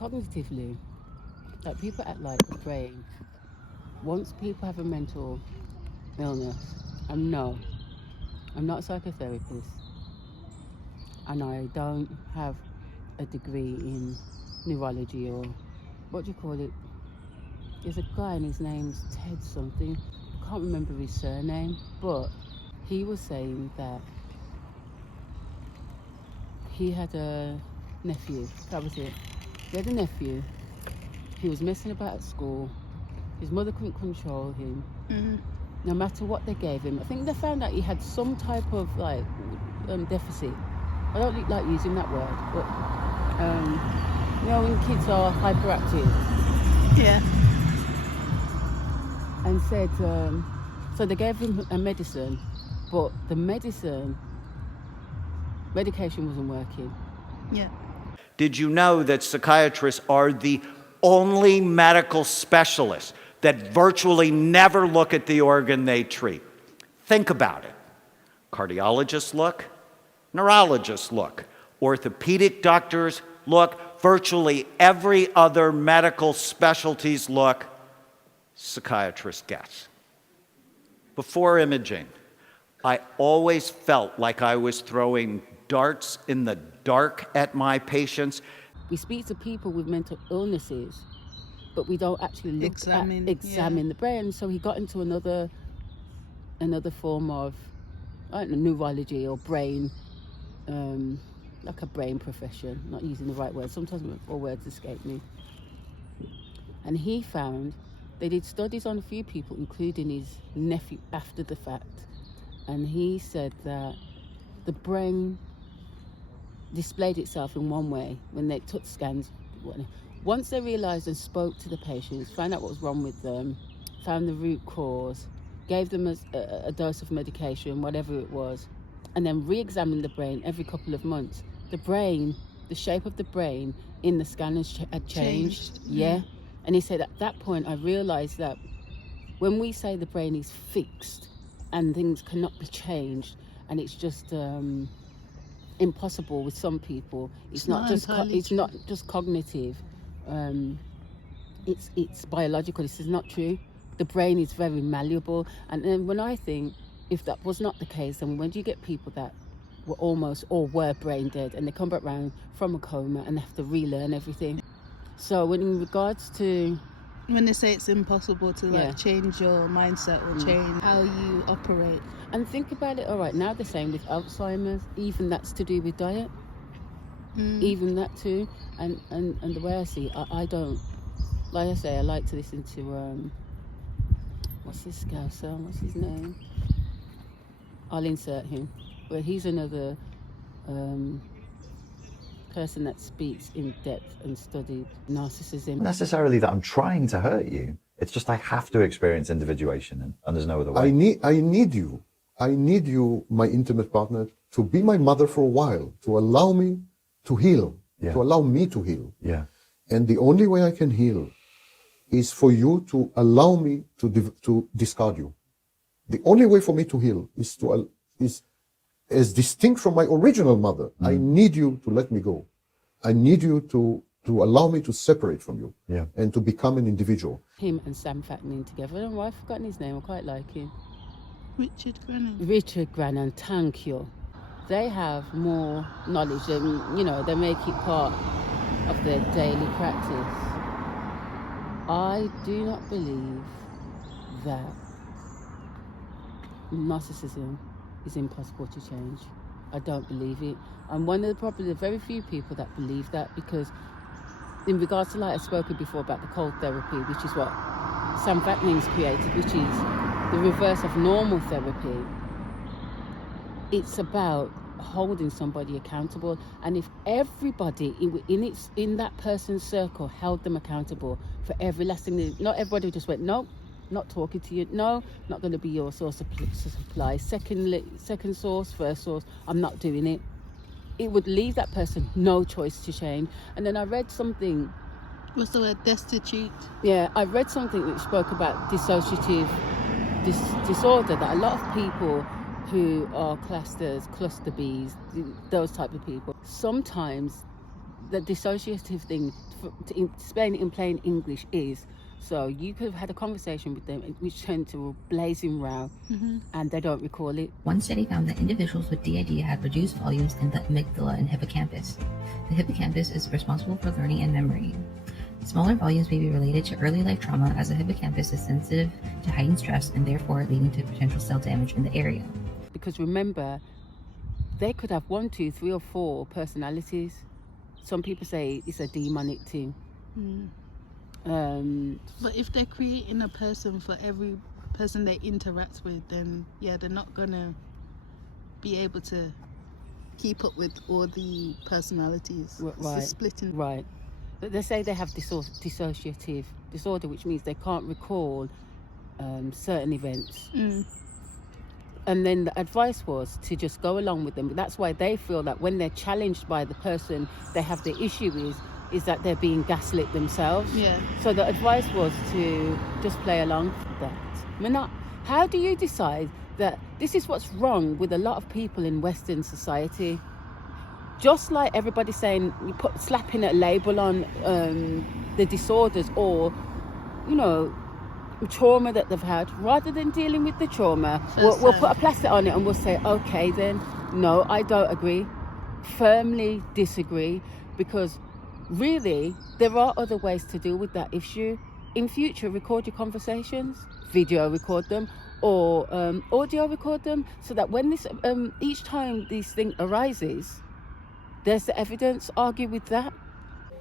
cognitively, like people act like the brain. Once people have a mental illness, and no, I'm not a psychotherapist, and I don't have a degree in neurology or what do you call it? There's a guy and his name's Ted something. I can't remember his surname, but he was saying that he had a nephew. That was it. He had a nephew. He was messing about at school. His mother couldn't control him. No matter what they gave him. I think they found out he had some type of like deficit. I don't like using that word, but you know when kids are hyperactive. Yeah. And said, so they gave him a medicine, but the medication wasn't working. Yeah. Did you know that psychiatrists are the only medical specialists that virtually never look at the organ they treat? Think about it. Cardiologists look, neurologists look, orthopedic doctors look, virtually every other medical specialties look, psychiatrists guess. Before imaging, I always felt like I was throwing darts in the dark at my patients. We speak to people with mental illnesses, but we don't actually examine the brain. So he got into another form of, I don't know, neurology or brain, like a brain profession, not using the right word. Sometimes all words escape me. And he found, they did studies on a few people, including his nephew after the fact. And he said that the brain displayed itself in one way when they took scans. Once they realised and spoke to the patients, found out what was wrong with them, found the root cause, gave them a dose of medication, whatever it was, and then re-examined the brain every couple of months. The brain, the shape of the brain in the scan had changed. Yeah. And he said, at that point, I realised that when we say the brain is fixed and things cannot be changed, and it's just impossible with some people, it's not just cognitive. It's biological. This is not true. The brain is very malleable. And then when I think, if that was not the case, then when do you get people that were almost or were brain dead and they come back round from a coma and they have to relearn everything? So when in regards to... When they say it's impossible to change your mindset or change how you operate. And think about it, all right, now they're saying with Alzheimer's, even that's to do with diet. Even that too. And the way I see it, I don't... Like I say, I like to listen to... what's this guy, so what's his name? I'll insert him. But he's another... person that speaks in depth and studied narcissism. Not necessarily that I'm trying to hurt you. It's just I have to experience individuation, and there's no other way. I need you, my intimate partner, to be my mother for a while, to allow me to heal, to allow me to heal. Yeah. And the only way I can heal is for you to allow me to discard you. The only way for me to heal is as distinct from my original mother. I need you to let me go. I need you to allow me to separate from you and to become an individual. Him and Sam Fattening together. I don't know why I've forgotten his name. I quite like him. Richard Grannon, thank you. They have more knowledge and, they make it part of their daily practice. I do not believe that narcissism is impossible to change. I don't believe it. I'm one of the very few people that believe that, because in regards to, like I've spoken before about the cold therapy, which is what Sam Vakning's created, which is the reverse of normal therapy, it's about holding somebody accountable. And if everybody in that person's circle held them accountable for every last thing, not everybody just went, no, not talking to you, no, not going to be your source of supply, second source, first source, I'm not doing it. It would leave that person no choice to change. And then I read something. What's the word? Destitute? Yeah, I read something which spoke about dissociative disorder, that a lot of people who are classed as cluster Bs, those type of people, sometimes the dissociative thing, to explain it in plain English, is so you could have had a conversation with them which turned to a blazing row, and they don't recall it. One study found that individuals with DID had reduced volumes in the amygdala and hippocampus. The hippocampus is responsible for learning and memory. Smaller volumes may be related to early life trauma, as the hippocampus is sensitive to heightened stress and therefore leading to potential cell damage in the area. Because remember, they could have 1, 2, 3, or 4 personalities. Some people say it's a demonic thing. But if they're creating a person for every person they interact with, then yeah, they're not gonna be able to keep up with all the personalities. Right. It's splitting. Right. But they say they have dissociative disorder, which means they can't recall certain events. And then the advice was to just go along with them. That's why they feel that when they're challenged by the person they have the issue is that they're being gaslit themselves. Yeah. So the advice was to just play along with that. How do you decide that this is what's wrong with a lot of people in Western society? Just like everybody saying, slapping a label on the disorders or, trauma that they've had, rather than dealing with the trauma, we'll put a plaster on it and we'll say, okay, then, no, I don't agree, firmly disagree, because really, there are other ways to deal with that issue. In future, record your conversations, video record them, or audio record them, so that when this, each time this thing arises, there's the evidence. Argue with that.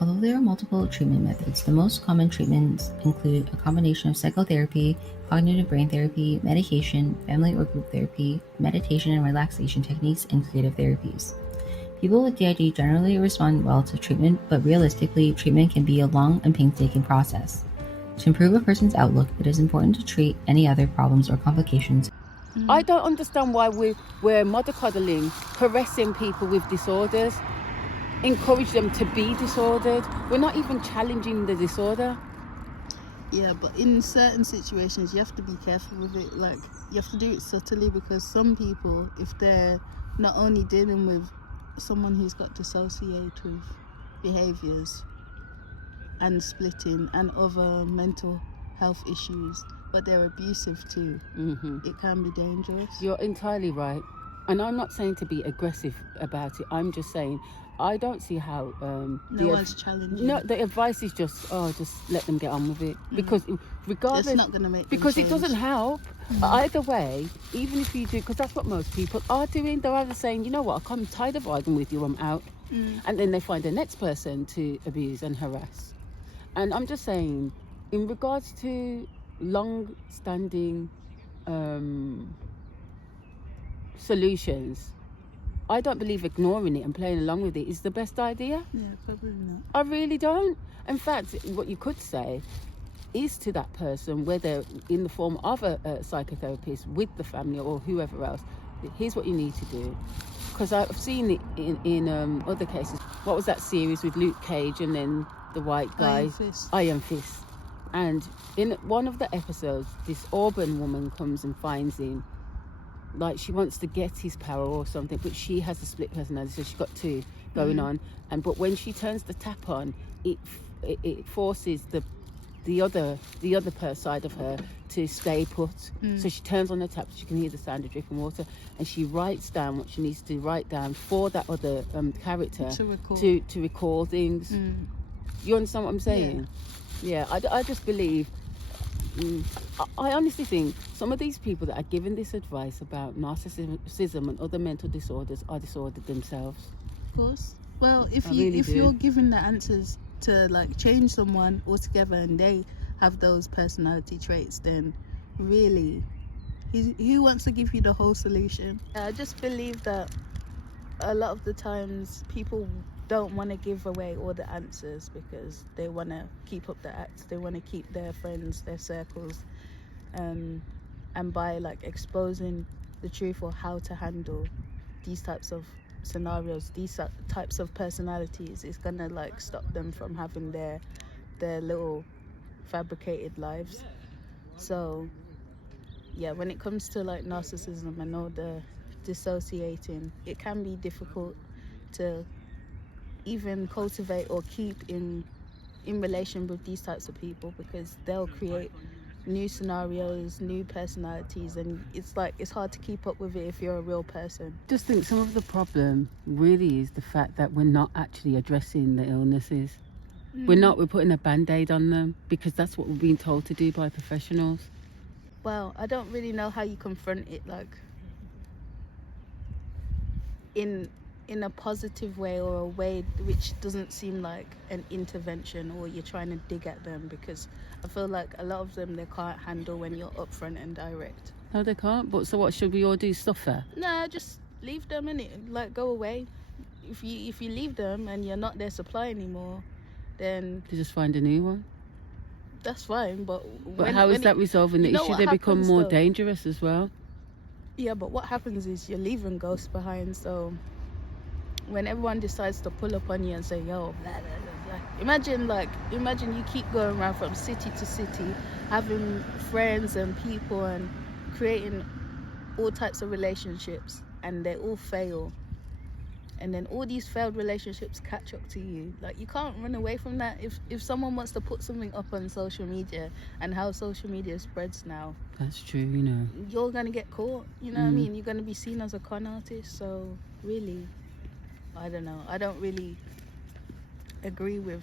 Although there are multiple treatment methods, the most common treatments include a combination of psychotherapy, cognitive brain therapy, medication, family or group therapy, meditation and relaxation techniques, and creative therapies. People with DID generally respond well to treatment, but realistically, treatment can be a long and painstaking process. To improve a person's outlook, it is important to treat any other problems or complications. I don't understand why we're mollycoddling, caressing people with disorders, encourage them to be disordered. We're not even challenging the disorder. Yeah, but in certain situations, you have to be careful with it. Like, you have to do it subtly, because some people, if they're not only dealing with someone who's got dissociative behaviours and splitting and other mental health issues, but they're abusive too, it can be dangerous. You're entirely right. And I'm not saying to be aggressive about it. I'm just saying I don't see how no one's challenging. No, the advice is just let them get on with it, because regardless, it's not going to make because them it change. doesn't help. Either way, even if you do, because that's what most people are doing. They're either saying, you know what, I'm tired of arguing with you, I'm out, and then they find the next person to abuse and harass. And I'm just saying, in regards to long-standing solutions, I don't believe ignoring it and playing along with it is the best idea. Yeah, probably not. I really don't. In fact, what you could say is to that person, whether in the form of a psychotherapist with the family or whoever else, here's what you need to do. Because I've seen it in other cases. What was that series with Luke Cage and then the white guy? Iron Fist. And in one of the episodes, this Auburn woman comes and finds him. Like, she wants to get his power or something, but she has a split personality, so she's got two going on. But when she turns the tap on, it forces the other side of her to stay put. So she turns on the tap so she can hear the sound of dripping water, and she writes down what she needs to write down for that other character to recall things. You understand what I'm saying? Yeah, I just believe. I honestly think some of these people that are giving this advice about narcissism and other mental disorders are disordered themselves. Of course. Well, if really you're given the answers to like change someone altogether and they have those personality traits, then really, who wants to give you the whole solution? I just believe that a lot of the times people don't want to give away all the answers because they want to keep up the act. They want to keep their friends, their circles, and by like exposing the truth or how to handle these types of scenarios, these types of personalities, is gonna like stop them from having their little fabricated lives. So yeah, when it comes to like narcissism and all the dissociating, it can be difficult to even cultivate or keep in relation with these types of people, because they'll create new scenarios, new personalities, and it's like it's hard to keep up with it if you're a real person. Just think some of the problem really is the fact that we're not actually addressing the illnesses. We're putting a band-aid on them because that's what we're being told to do by professionals. Well, I don't really know how you confront it, like in a positive way, or a way which doesn't seem like an intervention or you're trying to dig at them, because I feel like a lot of them, they can't handle when you're upfront and direct. No, they can't. But so what should we all do? Suffer? Nah, just leave them in it. Like, go away. If you leave them and you're not their supply anymore, then To just find a new one. that's fine. But How is that resolving the you know issue? what They become happens, more though? dangerous as well. Yeah, but what happens is you're leaving ghosts behind. So when everyone decides to pull up on you and say, yo, blah, blah, blah, blah. Imagine you keep going around from city to city, having friends and people and creating all types of relationships, and they all fail. And then all these failed relationships catch up to you. Like, you can't run away from that. If someone wants to put something up on social media, and how social media spreads now, That's true, you know. you're going to get caught. You know what I mean? You're going to be seen as a con artist. So really, I don't know. I don't really agree with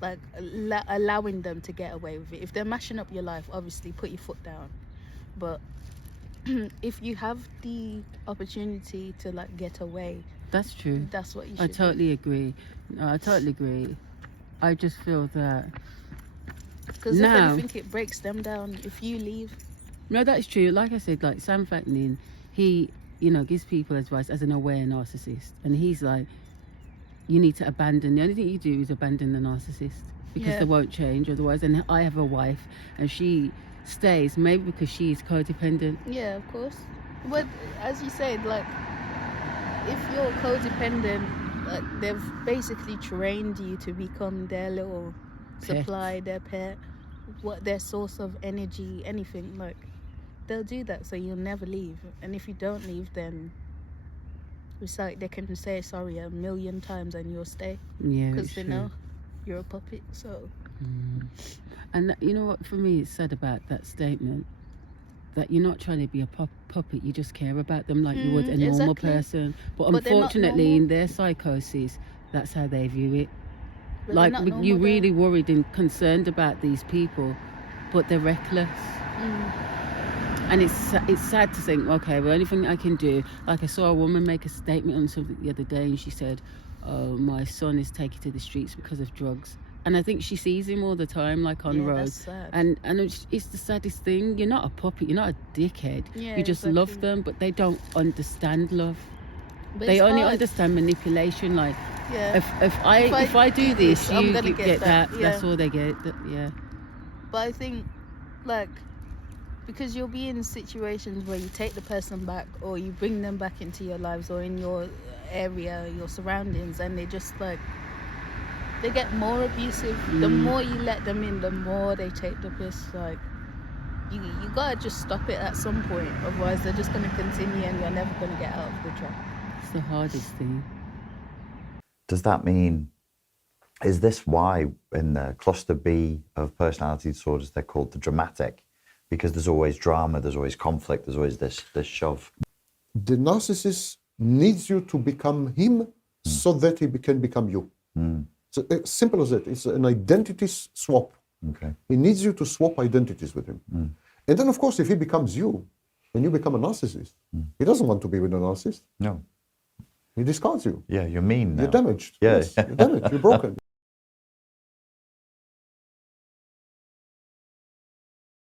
like allowing them to get away with it. If they're mashing up your life, obviously put your foot down. But if you have the opportunity to like get away, That's true. that's what you should I do. totally agree. No, I totally agree. I just feel that Because if now- anything, it breaks them down. If you leave, no, that's true. Like I said, like Sam Fatnin, he, you know, gives people advice as an aware narcissist, and he's like, you need to abandon. The only thing you do is abandon the narcissist because Yeah. they won't change otherwise. And I have a wife, and she stays maybe because she is codependent. yeah, of course. But as you said, like, if you're codependent, like, they've basically trained you to become their little Pet. supply, their pet, what their source of energy, anything. Like, they'll do that, so you'll never leave. And if you don't leave, then it's like they can say sorry 1,000,000 times and you'll stay, Yeah, because it's they true. know you're a puppet. So And you know what, for me, it's sad about that statement, that you're not trying to be a puppet, you just care about them like you would a normal exactly. person. But But they're not unfortunately, normal. in their psychosis, that's how they view it. but Like, they're not you're normal, really worried and concerned about these people, but they're reckless. And it's sad to think, okay, the only thing I can do, like I saw a woman make a statement on something the other day, and she said, oh, my son is taken to the streets because of drugs. And I think she sees him all the time, like on Yeah, road. that's sad. And it's the saddest thing. You're not a puppet, you're not a dickhead. Yeah, you just love exactly. them, but they don't understand love. But They it's only hard. understand manipulation. Like, Yeah. if I do this, I'm you gonna get that. Yeah. That's all they get. Yeah. But I think, like, because you'll be in situations where you take the person back, or you bring them back into your lives, or in your area, your surroundings, and they just like, they get more abusive. The more you let them in, the more they take the piss. Like, you gotta just stop it at some point, otherwise they're just gonna continue and you're never gonna get out of the trap. It's the hardest thing. Does that mean, is this why in the cluster B of personality disorders they're called the dramatic? Because there's always drama, there's always conflict, there's always this shove. The narcissist needs you to become him so that he can become you. So simple as that. It's an identity swap. Okay. He needs you to swap identities with him. And then, of course, if he becomes you, then you become a narcissist. He doesn't want to be with a narcissist. No. He discards you. Yeah, you're mean now. You're damaged. Yeah. Yes, you're damaged. You're broken.